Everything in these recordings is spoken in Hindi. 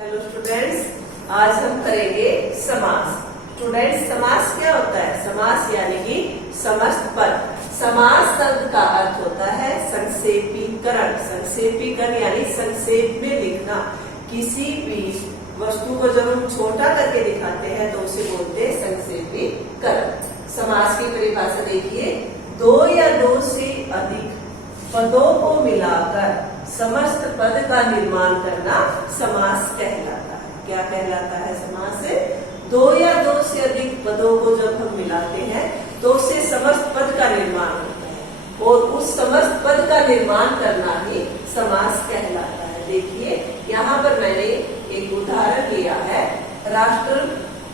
हेलो स्टूडेंट्स, आज हम करेंगे समास। स्टूडेंट्स, समास क्या होता है? समास यानी कि समस्त पद। समास शब्द का अर्थ होता है संक्षेपीकरण। संक्षेपीकरण यानी संक्षेप में लिखना। किसी भी वस्तु को जब हम छोटा करके दिखाते हैं तो उसे बोलते हैं संक्षेपीकरण। समास की परिभाषा देखिए, दो या दो से अधिक पदों को मिलाकर समस्त पद का निर्माण करना समास कहलाता है। क्या कहलाता है समास? दो या दो से अधिक पदों को जब हम मिलाते हैं तो उससे समस्त पद का निर्माण होता है और उस समस्त पद का निर्माण करना ही समास कहलाता है। देखिए, यहाँ पर मैंने एक उदाहरण लिया है, राष्ट्र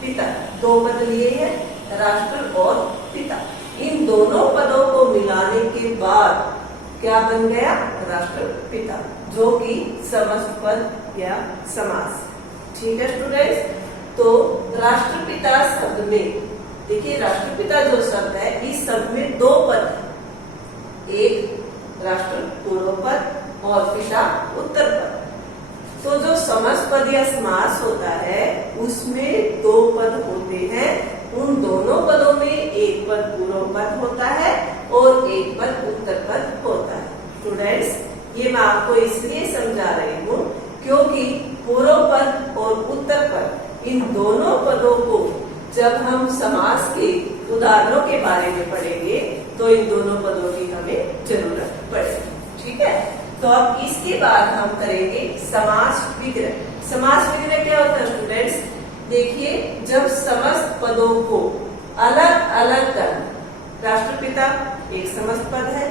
पिता। दो पद लिए हैं, राष्ट्र और पिता। इन दोनों पदों को मिलाने के बाद क्या बन गया? राष्ट्रपिता, जो कि समस्त पद या समास। ठीक है स्टूडेंट्स, तो राष्ट्रपिता शब्द में देखिए, राष्ट्रपिता जो शब्द है इस शब्द में दो पद है, एक राष्ट्र पूर्व पद और पिता उत्तर पद। तो जो समस्त पद या समास होता है उसमें दो पद होते हैं। उन दोनों पदों में एक पद पूर्व पद होता है और एक पद उत्तर पद होता है। स्टूडेंट्स, ये मैं आपको इसलिए समझा रही हूँ क्योंकि पूर्व पद और उत्तर पद, इन दोनों पदों को जब हम समास के उदाहरणों के बारे में पढ़ेंगे तो इन दोनों पदों की हमें जरूरत पड़ेगी। ठीक है, तो अब इसके बाद हम करेंगे समास विग्रह। समास विग्रह क्या होता है स्टूडेंट्स? देखिए, जब समस्त पदों को अलग अलग कर, राष्ट्रपिता एक समस्त पद है,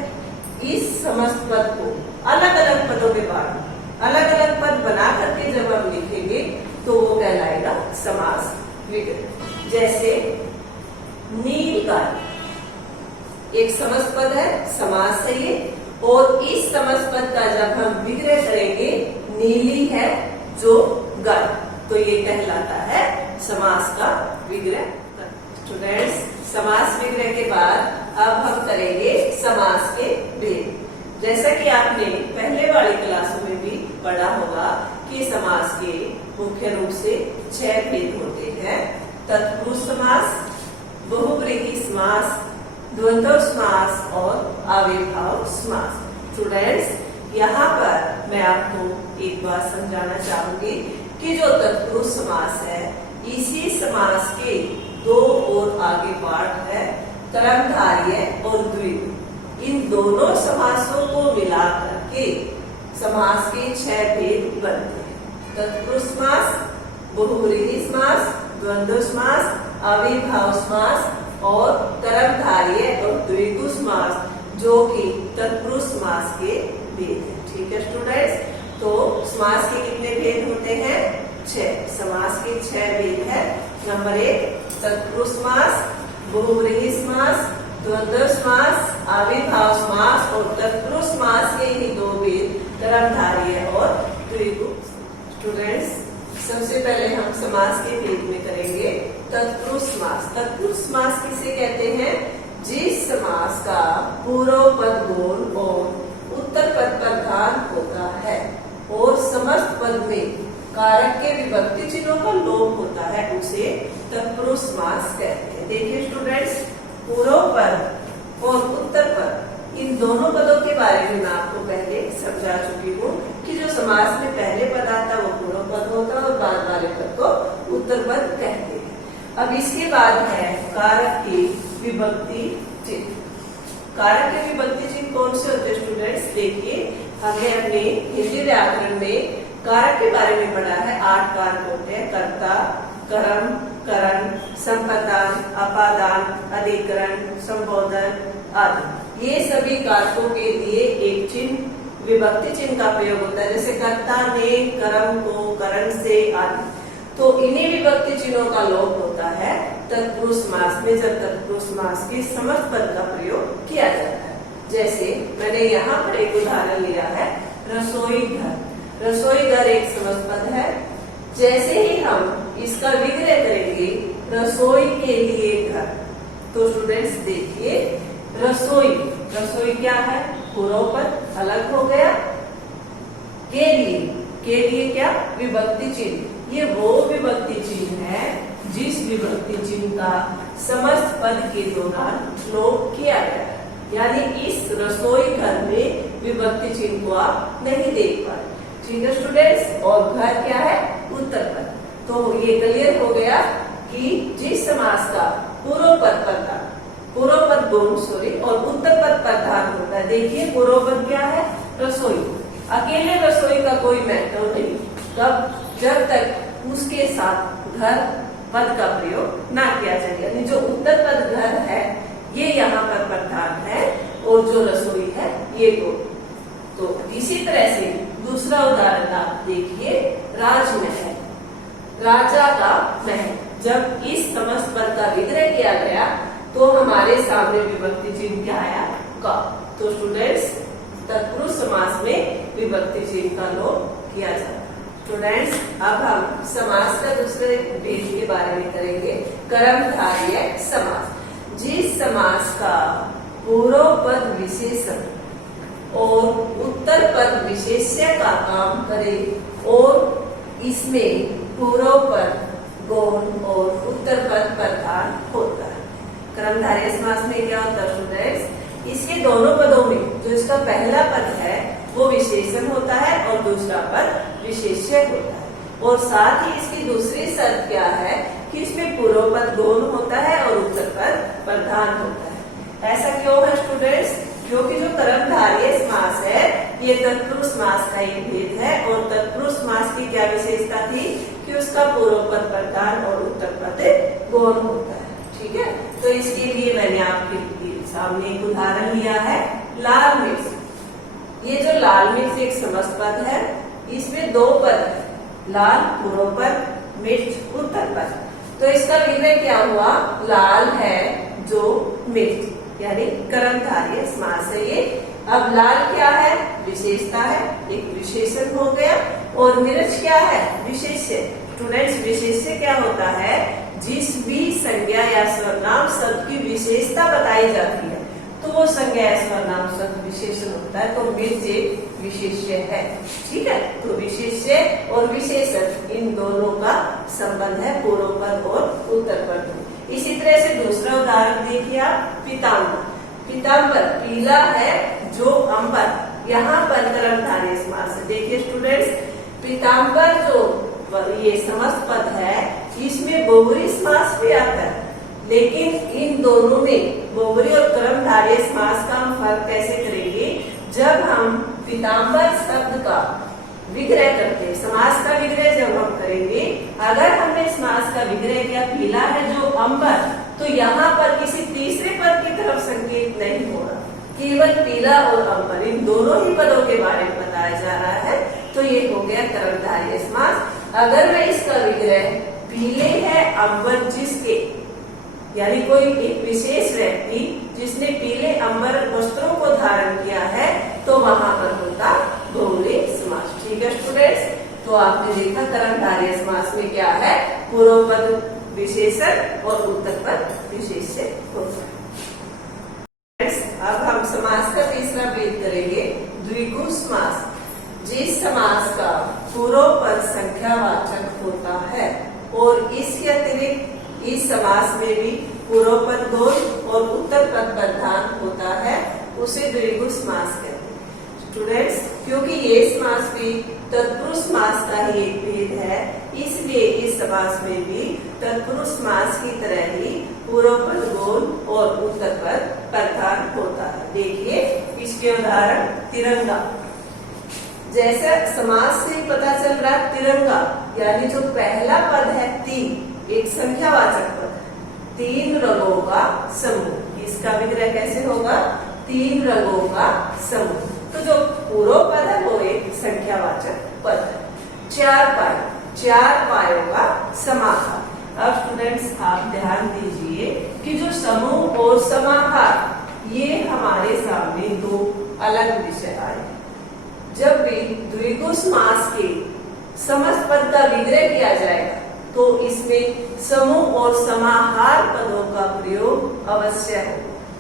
इस समस्त पद को अलग अलग पदों में बांट, अलग अलग पद बना करके जब हम लिखेंगे तो वो कहलाएगा समास विग्रह। जैसे नील गाय एक समस्त पद है, समास है ये, और इस समस्त पद का जब हम विग्रह करेंगे, नीली है जो गाय, तो ये कहलाता है समास का विग्रह। स्टूडेंट्स, समास विग्रह के बाद अब हम करेंगे समास के भेद। जैसा कि आपने पहले वाली क्लासों में भी पढ़ा होगा कि समास के मुख्य रूप से 6 भेद होते हैं। तत्पुरुष समास, बहुव्रीहि समास, द्वंद्व समास और अविभाव समास। स्टूडेंट्स, यहाँ पर मैं आपको एक बात समझाना चाहूंगी कि जो तत्पुरुष समास है, इसी समास के दो और आगे पार्ट है, कर्मधारय और द्विगु। इन दोनों समासों को मिलाकर के समास के 6 भेद बनते हैं। तत्पुरुष समास, बहुव्रीहि समास, द्वंद्व समास, अविभाव समास और कर्मधारय और द्विगु समास, जो कि तत्पुरुष समास के भेद है। ठीक है स्टूडेंट्स, तो समास के कितने भेद होते हैं? 6। समास के 6 भेद है। नंबर 1 तत्पुरुष समास, बहुव्रीहि समास, द्वंद्व समास, अविभाव समास और तत्पुरुष समास के ही 2 भेद, कर्मधारय और द्विगु। स्टूडेंट्स, सबसे पहले हम समास के भेद में करेंगे तत्पुरुष समास। तत्पुरुष समास किसे कहते हैं? जिस समास का पूर्व पद गौण और उत्तर पद प्रधान होता है और समस्त पद में कारक के विभक्ति चिन्हों का लोप होता है, उसे तत्पुरुष समास कहते हैं। देखिए स्टूडेंट्स, पूर्व पद और उत्तर पद, इन दोनों पदों के बारे में मैं आपको पहले समझा चुकी हूँ कि जो समास में पहले पद आता है वो पूर्व पद होता है और बाद वाले पद को उत्तर पद कहते हैं। अब इसके बाद है कारक की विभक्ति चिन्ह। कारक के विभक्ति चिन्ह कौन से होते हैं स्टूडेंट्स? देखिए, हमने अपने हिंदी व्याकरण में कारक के बारे में पढ़ा है। 8 कारक होते हैं, कर्ता, कर्म, करण, संपदान, अपादान, अधिकरण, संबोधन आदि। ये सभी कारकों के लिए एक चिन्ह, विभक्ति चिन्ह का प्रयोग होता है। जैसे कर्ता ने कर्म को करण से आदि, तो इन्हीं विभक्ति चिन्हों का लोप होता है तत्पुरुष समास में, जब तत्पुरुष समास के समस्त पद का प्रयोग किया जाता है। जैसे मैंने यहाँ पर एक उदाहरण लिया है, रसोई घर। रसोई घर एक समस्त पद है। जैसे ही हम इसका विग्रह करेंगे, रसोई के लिए घर, तो स्टूडेंट्स देखिए, रसोई, रसोई क्या है? पूर्व पद अलग हो गया, के लिए, के लिए क्या, विभक्ति चिन्ह। ये वो विभक्ति चिन्ह है जिस विभक्ति चिन्ह का समस्त पद के दौरान प्रयोग किया गया है। यानी इस रसोई घर में विभक्ति चिन्ह को आप नहीं देख पाए। ठीक है स्टूडेंट्स, और घर क्या है, उत्तर पद। तो ये क्लियर हो गया कि जिस समास का पूर्व पद गौण और उत्तर पद प्रधान होता है। देखिए पूर्व पद क्या है, रसोई। अकेले रसोई का कोई महत्व नहीं, जब तक उसके साथ घर पद का प्रयोग ना किया जाए। यानी जो उत्तर पद घर है ये यहाँ पर प्रधान है और जो रसोई है ये गौण। तो इसी तरह से दूसरा उदाहरण आप देखिए, राजमहल, राजा का महल। जब इस समस्त पद का विग्रह किया गया तो हमारे सामने विभक्ति चिन्ह क्या आया, का। तो स्टूडेंट्स तत्पुरुष समास में विभक्ति चिन्ह का लोप किया जाता है। स्टूडेंट्स अब हम समास का दूसरे भेद के बारे में करेंगे, कर्मधारय समास। जिस समास का पूर्व पद विशेषण और उत्तर पद विशेष्य का काम करे और इसमें पूर्व पद गौण और उत्तर पद प्रधान होता है। कर्मधारय समास में क्या होता है स्टूडेंट्स, इसके दोनों पदों में जो इसका पहला पद है वो विशेषण होता है और दूसरा पद विशेष्य होता है। और साथ ही इसकी दूसरी शर्त क्या है कि इसमें पूर्व पद गौण होता है और उत्तर पद प्रधान होता है। ऐसा क्यों है स्टूडेंट्स, क्योंकि जो कर्मधारय समास है ये तत्पुरुष समास का एक भेद है। और तत्पुरुष समास की क्या विशेषता थी कि उसका पूर्व पद प्रधान और उत्तर पद गौण होता है। ठीक है, तो इसके लिए मैंने आपके सामने एक उदाहरण लिया है, लाल मिर्च। ये जो लाल मिर्च एक समस्त पद है, इसमें दो पद है, लाल पूर्व पद, मिर्च उत्तर पद। तो इसका विग्रह क्या हुआ, लाल है जो मिर्च, यानी कर्मधारय समास है ये। अब लाल क्या है, विशेषता है, एक विशेषण हो गया। और मिर्च क्या है, विशेष्य। स्टूडेंट्स विशेष्य क्या होता है, जिस भी संज्ञा या सर्वनाम शब्द की विशेषता बताई जाती है तो वो संज्ञा या सर्वनाम शब्द विशेषण होता है। तो मिर्च एक विशेष्य है। ठीक है, तो विशेष्य और विशेषण इन दोनों का संबंध है पूर्व पद और उत्तर पद। इसी तरह से दूसरा उदाहरण देखिए आप, पीताम्बर। पीताम्बर पीला है जो अंबर, यहाँ पर कर्मधारय समास है। देखिए स्टूडेंट्स, पीताम्बर जो ये समस्त पद है इसमें बहुब्री समास भी आता है, लेकिन इन दोनों में बहुब्री और कर्मधारय समास का हम फर्क कैसे करेंगे, जब हम पीताम्बर शब्द का विग्रह करते हैं। समास का विग्रह जब हम करेंगे, अगर हमने समास का विग्रह किया पीला है जो अंबर, तो यहाँ पर किसी तीसरे पद की तरफ संकेत नहीं हो रहा, केवल पीला और अंबर इन दोनों ही पदों के बारे में बताया जा रहा है। तो ये हो गया कर्मधारय समास। अगर मैं इसका विग्रह पीले है अंबर जिसके, यानी कोई एक विशेष व्यक्ति जिसने पीले अंबर वस्त्रों को धारण किया है, तो वहां पर होता बहुब्री समास। ठीक है स्टूडेंट्स, तो आपने देखा कर्मधारय समास में क्या है, पूर्व पद विशेषण और उत्तर पद विशेष्य होता है। अब हम समास का तीसरा भेद करेंगे, द्विगु समास। जिस समास का पूर्व पद संख्यावाचक होता है और इसके अतिरिक्त इस समास में भी पूर्व पद गौण और उत्तर पद प्रधान होता है, उसे द्विगु समास कहते हैं। स्टूडेंट्स, क्योंकि ये समास भी तत्पुरुष समास का ही एक भेद है, इसलिए इस समास में भी तत्पुरुष समास की तरह ही पूर्व पद गौण और उत्तर पद प्रधान होता है। देखिए इसके उदाहरण, तिरंगा। जैसा समास से पता चल रहा है, तिरंगा यानी जो पहला पद है तीन, एक संख्यावाचक पद है, तीन रंगों का समूह। इसका विग्रह कैसे होगा, तीन रंगों का समूह। तो जो पूर्व पद है वो एक संख्यावाचक पद है। चार पाय, चार पायों का समाहार। अब स्टूडेंट्स आप ध्यान दीजिए कि जो समूह और समाहार ये हमारे सामने दो अलग विषय आए। जब भी द्विगु समास के समस्त पद का विग्रह किया जाएगा तो इसमें समूह और समाहार पदों का प्रयोग अवश्य है।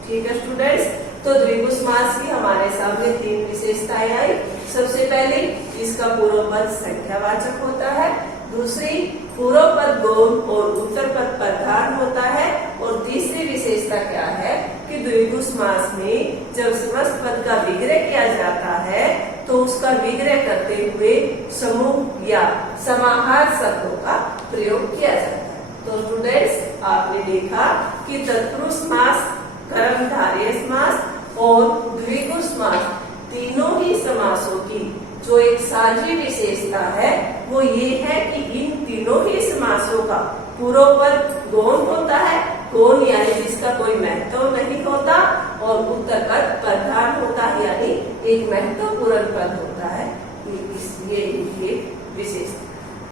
ठीक है स्टूडेंट्स, तो द्विगु समास की हमारे सामने तीन विशेषताएं आई। सबसे पहले इसका पूर्व पद संख्यावाचक होता है। दूसरी, पूर्व पद गौण और उत्तर पद प्रधान होता है। और तीसरी विशेषता क्या है कि द्विगु समास में जब समस्त पद का विग्रह किया जाता है तो उसका विग्रह करते हुए समूह या समाहार शब्दों का प्रयोग किया जाता है। तो स्टूडेंट्स, आपने देखा कि तत्पुरुष समास, कर्मधारय समास और द्विगु समास तीनों ही समासों की जो एक साझी विशेषता है वो ये है कि इन तीनों ही समासों का पूर्व पद गौण होता है, गौण यानी जिसका कोई महत्व नहीं होता, और उत्तर पद प्रधान होता है यानी एक महत्वपूर्ण पद होता है। ये इनकी विशेषता।